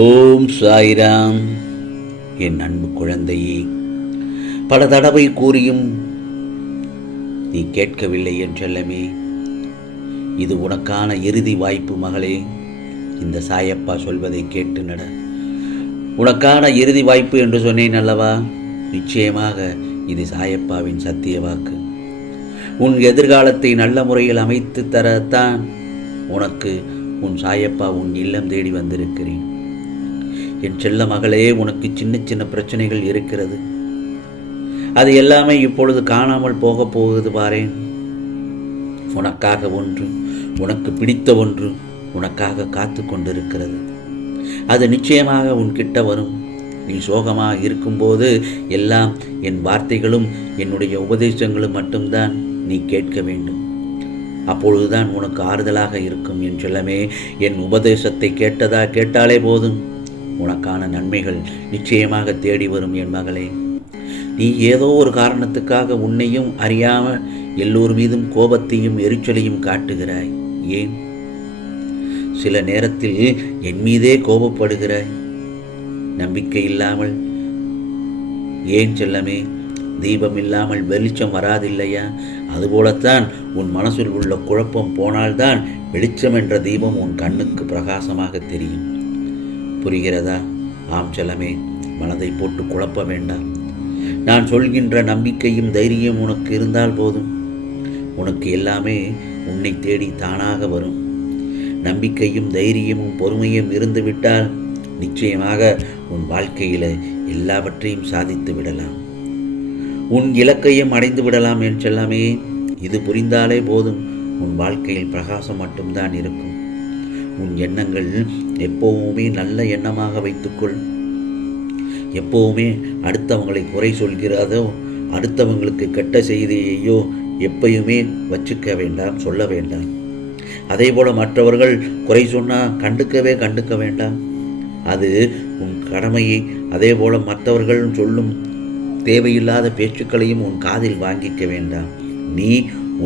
ஓம் சாய்ராம். என் அன்பு குழந்தையே, பல தடவை கூறியும் நீ கேட்கவில்லை என் செல்லமே. இது உனக்கான இறுதி வாய்ப்பு மகளே. இந்த சாயப்பா சொல்வதை கேட்டு நட. உனக்கான இறுதி வாய்ப்பு என்று சொன்னேன் அல்லவா? நிச்சயமாக இது சாயப்பாவின் சத்திய வாக்கு. உன் எதிர்காலத்தை நல்ல முறையில் அமைத்து தரத்தான் உனக்கு உன் சாயப்பா உன் இல்லம் தேடி வந்திருக்கிறேன். என் செல்ல மகளே, உனக்கு சின்ன சின்ன பிரச்சனைகள் இருக்கிறது. அது எல்லாமே இப்பொழுது காணாமல் போகப் போகுது பாரேன். உனக்காக ஒன்று, உனக்கு பிடித்த ஒன்று உனக்காக காத்து கொண்டிருக்கிறது. அது நிச்சயமாக உன்கிட்ட வரும். நீ சோகமாக இருக்கும்போது எல்லாம் என் வார்த்தைகளும் என்னுடைய உபதேசங்களும் மட்டும்தான் நீ கேட்க வேண்டும். அப்பொழுதுதான் உனக்கு ஆறுதலாக இருக்கும் என் செல்லமே. என் உபதேசத்தை கேட்டாலே போதும், உனக்கான நன்மைகள் நிச்சயமாக தேடி வரும் என் மகளே. நீ ஏதோ ஒரு காரணத்துக்காக உன்னையும் அறியாமல் எல்லோர் மீதும் கோபத்தையும் எரிச்சலையும் காட்டுகிறாய். ஏன்? சில நேரத்தில் என் மீதே கோபப்படுகிறாய். நம்பிக்கை இல்லாமல். ஏன் செல்லமே? தீபம் இல்லாமல் வெளிச்சம் வராதில்லையா? அதுபோலத்தான் உன் மனசில் உள்ள குழப்பம் போனால்தான் வெளிச்சம் என்ற தீபம் உன் கண்ணுக்கு பிரகாசமாக தெரியும். புரிகிறதா? ஆம் செல்லமே, மனதை போட்டு குழப்ப வேண்டாம். நான் சொல்கின்ற நம்பிக்கையும் தைரியம் உனக்கு இருந்தால் போதும். உனக்கு எல்லாமே உன்னை தேடி தானாக வரும். நம்பிக்கையும் தைரியமும் பொறுமையும் இருந்துவிட்டால் நிச்சயமாக உன் வாழ்க்கையில் எல்லாவற்றையும் சாதித்து விடலாம். உன் இலக்கையும் அடைந்து விடலாம் என் செல்லமே. இது புரிந்தாலே போதும், உன் வாழ்க்கையில் பிரகாசம் மட்டும்தான் இருக்கும். உன் எண்ணங்கள் எப்போவுமே நல்ல எண்ணமாக வைத்துக்கொள். எப்போவுமே அடுத்தவங்களை குறை சொல்கிறதோ, அடுத்தவங்களுக்கு கெட்ட செய்தியையோ எப்பயுமே வச்சுக்க வேண்டாம், சொல்ல வேண்டாம். அதே போல மற்றவர்கள் குறை சொன்னால் கண்டுக்க வேண்டாம். அது உன் கடமையை. அதே போல மற்றவர்கள் சொல்லும் தேவையில்லாத பேச்சுக்களையும் உன் காதில் வாங்கிக்க வேண்டாம். நீ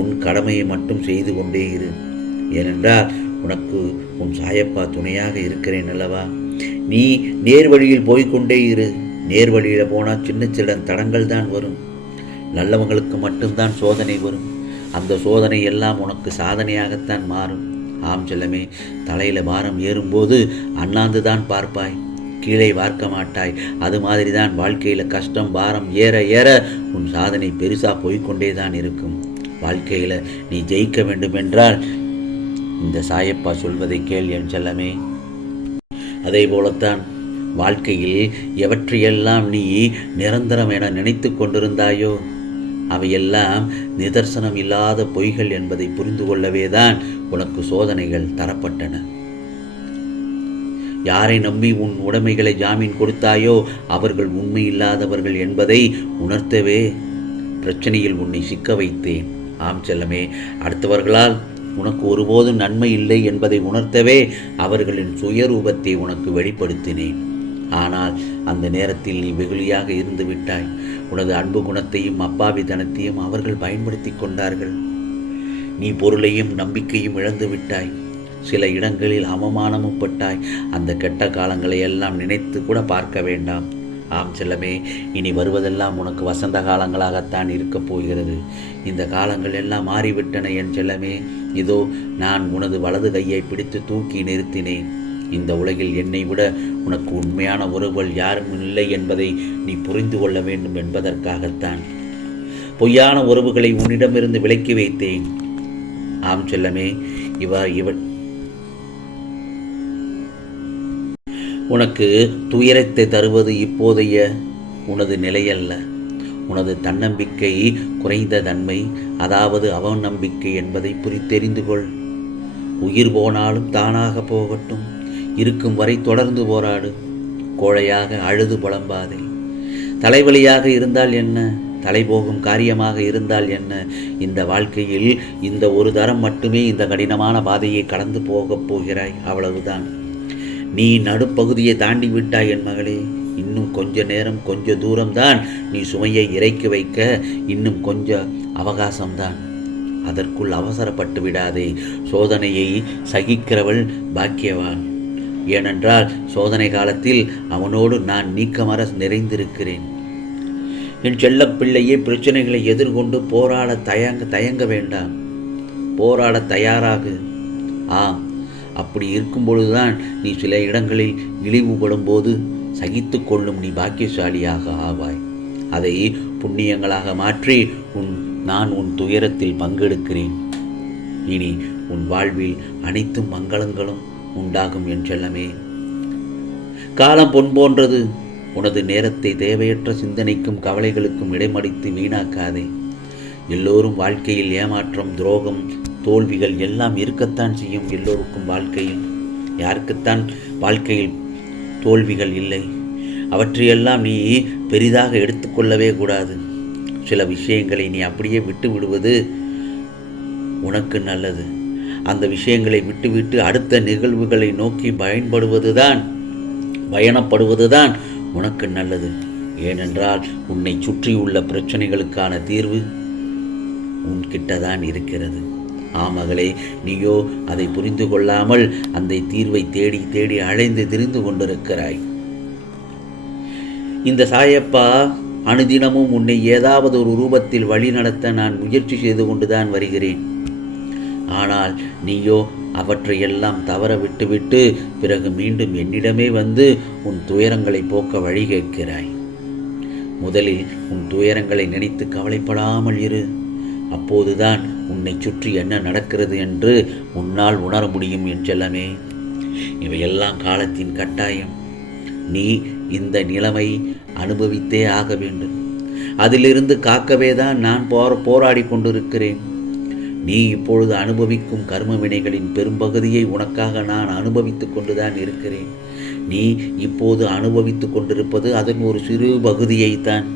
உன் கடமையை மட்டும் செய்து கொண்டே இரு. ஏனென்றால் உனக்கு உன் சாயப்பா துணையாக இருக்கிறேன் அல்லவா? நீ நேர் வழியில் போய்கொண்டே இரு. நேர் வழியில் போனால் சின்ன சின்ன தடங்கள் தான் வரும். நல்லவங்களுக்கு மட்டும்தான் சோதனை வரும். அந்த சோதனை எல்லாம் உனக்கு சாதனையாகத்தான் மாறும். ஆம் செல்லமே, தலையில் பாரம் ஏறும்போது அண்ணாந்து தான் பார்ப்பாய், கீழே பார்க்க மாட்டாய். அது மாதிரி தான் வாழ்க்கையில் கஷ்டம் பாரம் ஏற ஏற உன் சாதனை பெருசாக போய்கொண்டே தான் இருக்கும். வாழ்க்கையில் நீ ஜெயிக்க வேண்டும் என்றால் இந்த சாயப்பா சொல்வதை கேள் என் செல்லமே. அதே போலத்தான் வாழ்க்கையில் எவற்றையெல்லாம் நீ நிரந்தரம் என நினைத்து கொண்டிருந்தாயோ அவையெல்லாம் நிதர்சனம் இல்லாத பொய்கள் என்பதை புரிந்து கொள்ளவேதான் உனக்கு சோதனைகள் தரப்பட்டன. யாரை நம்பி உன் உடைமைகளை ஜாமீன் கொடுத்தாயோ அவர்கள் உண்மை இல்லாதவர்கள் என்பதை உணர்த்தவே பிரச்சனையில் உன்னை சிக்க வைத்தேன். ஆம் செல்லமே, அடுத்தவர்களால் உனக்கு ஒருபோதும் நன்மை இல்லை என்பதை உணர்த்தவே அவர்களின் சுயரூபத்தை உனக்கு வெளிப்படுத்தினேன். ஆனால் அந்த நேரத்தில் நீ வெகுளியாக இருந்து விட்டாய். உனது அன்பு குணத்தையும் அப்பாவித்தனத்தையும் அவர்கள் பயன்படுத்தி கொண்டார்கள். நீ பொருளையும் நம்பிக்கையும் இழந்து விட்டாய். சில இடங்களில் அவமானமும் பட்டாய். அந்த கெட்ட காலங்களை எல்லாம் நினைத்து கூட பார்க்க வேண்டாம். ஆம் செல்லமே, இனி வருவதெல்லாம் உனக்கு வசந்த காலங்களாகத்தான் இருக்கப் போகிறது. இந்த காலங்கள் எல்லாம் மாறிவிட்டன என் செல்லமே. இதோ நான் உனது வலது கையை பிடித்து தூக்கி நிறுத்தினேன். இந்த உலகில் என்னை விட உனக்கு உண்மையான உறவுகள் யாரும் இல்லை என்பதை நீ புரிந்து கொள்ள வேண்டும் என்பதற்காகத்தான் பொய்யான உறவுகளை உன்னிடமிருந்து விலக்கி வைத்தேன். ஆம் செல்லமே, இவள் உனக்கு துயரத்தை தருவது இப்போதைய உனது நிலையல்ல. உனது தன்னம்பிக்கை குறைந்த தன்மை, அதாவது அவநம்பிக்கை என்பதை தெரிந்து கொள். உயிர் போனாலும் தானாக போகட்டும். இருக்கும் வரை தொடர்ந்து போராடு. கோழையாக அழுது புலம்பாதே. தலைவலியாக இருந்தால் என்ன, தலை போகும் காரியமாக இருந்தால் என்ன? இந்த வாழ்க்கையில் இந்த ஒரு தரம் மட்டுமே இந்த கடினமான பாதையை கடந்து போகப் போகிறாய், அவ்வளவுதான். நீ நடுப்பகுதியை தாண்டி விட்டாய் என் மகளே. இன்னும் கொஞ்ச நேரம், கொஞ்ச தூரம்தான் நீ சுமையை இறக்கி வைக்க. இன்னும் கொஞ்ச அவகாசம்தான். அதற்குள் அவசரப்பட்டு விடாதே. சோதனையை சகிக்கிறவள் பாக்கியவான். ஏனென்றால் சோதனை காலத்தில் அவனோடு நான் நீக்கமற நிறைந்திருக்கிறேன். என் செல்லப்பிள்ளையே, பிரச்சனைகளை எதிர்கொண்டு போராட தயங்க வேண்டாம். போராட தயாராகு. அப்படி இருக்கும் பொழுதுதான் நீ சில இடங்களில் இழிவுபடும் போது சகித்து கொள்ளும் நீ பாக்கியசாலியாக ஆவாய். அதை புண்ணியங்களாக மாற்றி நான் உன் துயரத்தில் பங்கெடுக்கிறேன். இனி உன் வாழ்வில் அனைத்து மங்களங்களும் உண்டாகும் என் செல்லமே. காலம் பொன் போன்றது. உனது நேரத்தை தேவையற்ற சிந்தனைக்கும் கவலைகளுக்கும் இடைமடித்து வீணாக்காதே. எல்லோரும் வாழ்க்கையில் ஏமாற்றம், துரோகம், தோல்விகள் எல்லாம் இருக்கத்தான் செய்யும். எல்லோருக்கும் வாழ்க்கையில். யாருக்குத்தான் வாழ்க்கையில் தோல்விகள் இல்லை? அவற்றையெல்லாம் நீ பெரிதாக எடுத்துக்கொள்ளவே கூடாது. சில விஷயங்களை நீ அப்படியே விட்டு விடுவது உனக்கு நல்லது. அந்த விஷயங்களை விட்டுவிட்டு அடுத்த நிகழ்வுகளை நோக்கி பயணப்படுவதுதான் உனக்கு நல்லது. ஏனென்றால் உன்னை சுற்றியுள்ள பிரச்சனைகளுக்கான தீர்வு உன்கிட்டதான் இருக்கிறது. மகளே, நீயோ அதை புரிந்து கொள்ளாமல் அந்த தீர்வை தேடி தேடி அலைந்து திரிந்து கொண்டிருக்கிறாய். இந்த சாயப்பா அனுதினமும் உன்னை ஏதாவது ஒரு ரூபத்தில் வழி நடத்த நான் முயற்சி செய்து கொண்டுதான் வருகிறேன். ஆனால் நீயோ அவற்றையெல்லாம் தவற விட்டுவிட்டு பிறகு மீண்டும் என்னிடமே வந்து உன் துயரங்களை போக்க வழி கேட்கிறாய். முதலில் உன் துயரங்களை நினைத்து கவலைப்படாமல் இரு. அப்போதுதான் உன்னை சுற்றி என்ன நடக்கிறது என்று உன்னால் உணர முடியும் என் செல்லமே. இவையெல்லாம் காலத்தின் கட்டாயம். நீ இந்த நிலைமை அனுபவித்தே ஆக வேண்டும். அதிலிருந்து காக்கவே தான் நான் போராடி கொண்டிருக்கிறேன். நீ இப்பொழுது அனுபவிக்கும் கர்ம வினைகளின் பெரும்பகுதியை உனக்காக நான் அனுபவித்து கொண்டுதான் இருக்கிறேன். நீ இப்போது அனுபவித்து கொண்டிருப்பது அதன் ஒரு சிறு பகுதியைத்தான்.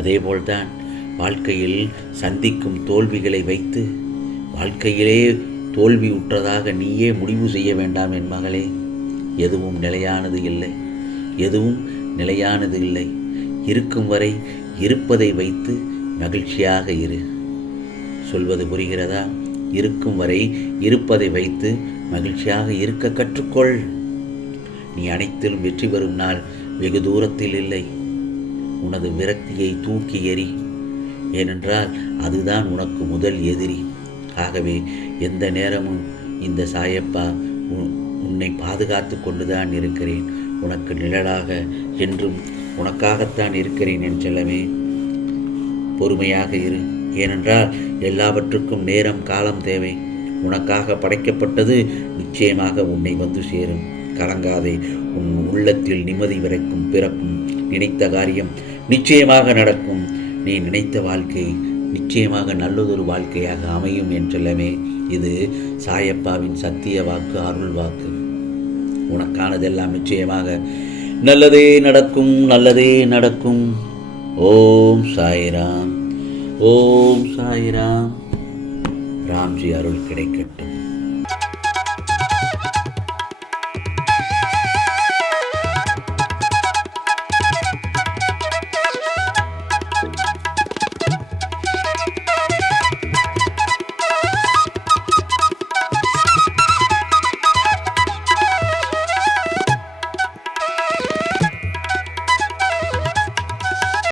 அதேபோல்தான் வாழ்க்கையில் சந்திக்கும் தோல்விகளை வைத்து வாழ்க்கையிலே தோல்வி உற்றதாக நீயே முடிவு செய்ய வேண்டாம் என் மகளே. எதுவும் நிலையானது இல்லை. எதுவும் நிலையானது இல்லை. இருக்கும் வரை இருப்பதை வைத்து மகிழ்ச்சியாக இரு. சொல்வது புரிகிறதா? இருக்கும் வரை இருப்பதை வைத்து மகிழ்ச்சியாக இருக்க கற்றுக்கொள். நீ அனைத்திலும் வெற்றி பெறும் நாள் வெகு தூரத்தில் இல்லை. உனது விரக்தியை தூக்கி எறி. ஏனென்றால் அதுதான் உனக்கு முதல் எதிரி. ஆகவே எந்த நேரமும் இந்த சாயப்பா உன்னை பாதுகாத்து கொண்டுதான் இருக்கிறேன். உனக்கு நிழலாக என்றும் உனக்காகத்தான் இருக்கிறேன் என் செல்லமே. பொறுமையாக இரு. ஏனென்றால் எல்லாவற்றுக்கும் நேரம், காலம் தேவை. உனக்காக படைக்கப்பட்டது நிச்சயமாக உன்னை வந்து சேரும். கலங்காதே. உன் உள்ளத்தில் நிம்மதி வரைக்கும் பிறக்கும். நினைத்த காரியம் நிச்சயமாக நடக்கும். நீ நினைத்த வாழ்க்கை நிச்சயமாக நல்லதொரு வாழ்க்கையாக அமையும் என் செல்லமே. இது சாயப்பாவின் சத்திய வாக்கு, அருள் வாக்கு. உனக்கானதெல்லாம் நிச்சயமாக நல்லதே நடக்கும், நல்லதே நடக்கும். ஓம் சாய்ராம், ஓம் சாய்ராம். ராம்ஜி அருள் கிடைக்கட்டும்.